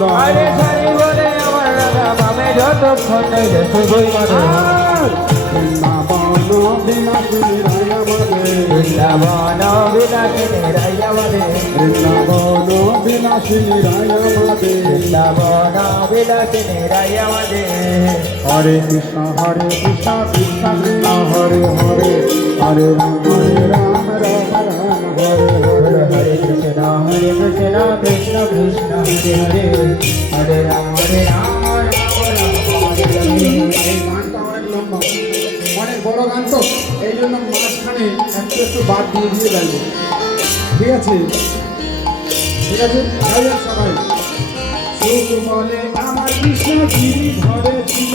দাদা আরে সারি বলে আমার দাদা বামে যত ফটে যেতে গই মানে বৃন্দাবন বিলাসিনী রায়া বলে বৃন্দাবন বিলাসিনী রায়া বলে বৃন্দাবন বিলাসিনী রায়া বলে বৃন্দাবন বিলাসিনী রায়া বলে হরে কৃষ্ণ হরে কৃষ্ণ কৃষ্ণ কৃষ্ণ হরে হরে। হরে রাম হরে হরে রাম হরে রাম রাম রাম হরে হরে এই গানটা অনেক বড় গান তো এই জন্য মাঝখানে একটু একটু বাদ দিয়ে দিয়ে গাইবে ঠিক আছে ঠিক আছে গাইবেন সবাই বলে আমার কৃষ্ণ গিরি ঘরে ছিল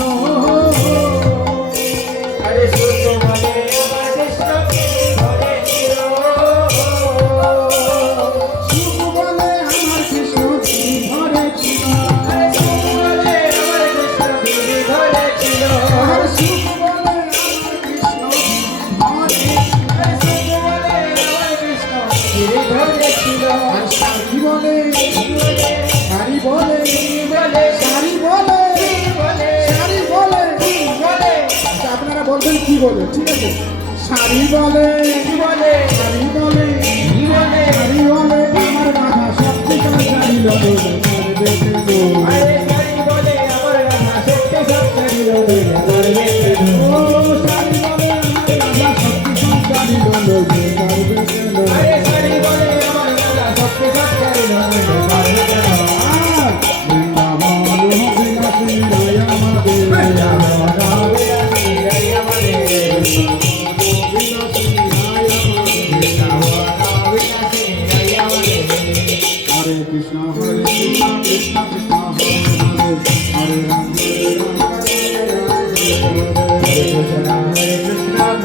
কি বলে? ঠিক আছে। শাড়ি বলে কি বলে? শাড়ি বলে কি বলে? শাড়ি বলে আমার মাথা সব থেকে শাড়ি বলে আরে শাড়ি বলে আমার মাথা সত্যি বলে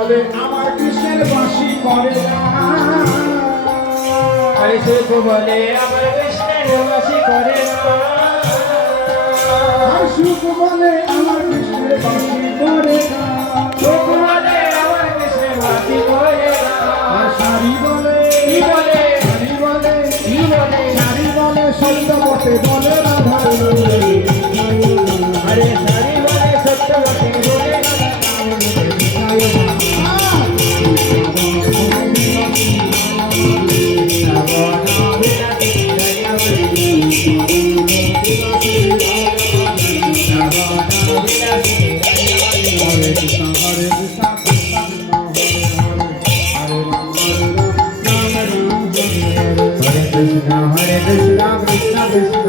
বলে, আমার কৃষ্ণের বাসি করে না। সে তো বলে, আমার কৃষ্ণের বাসি করে না। আর সুখ বলে, আমার কৃষ্ণের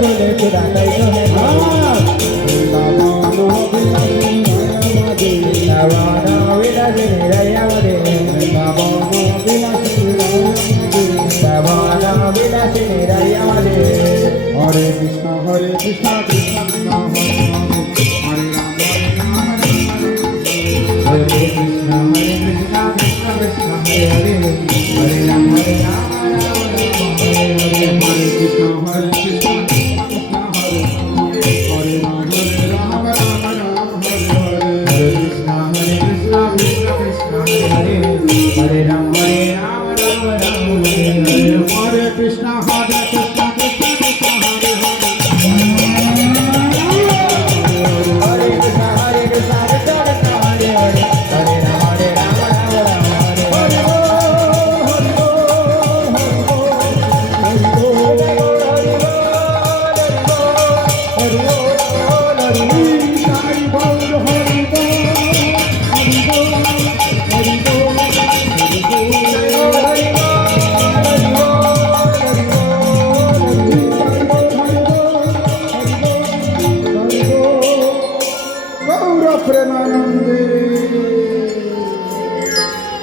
চরণ করে বলে তোরা তাই তো খেলে রাবণ বিলাসী রাই আমাদের রাবণ বিলাসী রাই আমাদের হরে কৃষ্ণ হরে কৃষ্ণ কৃষ্ণ কৃষ্ণ হরে হরে হরে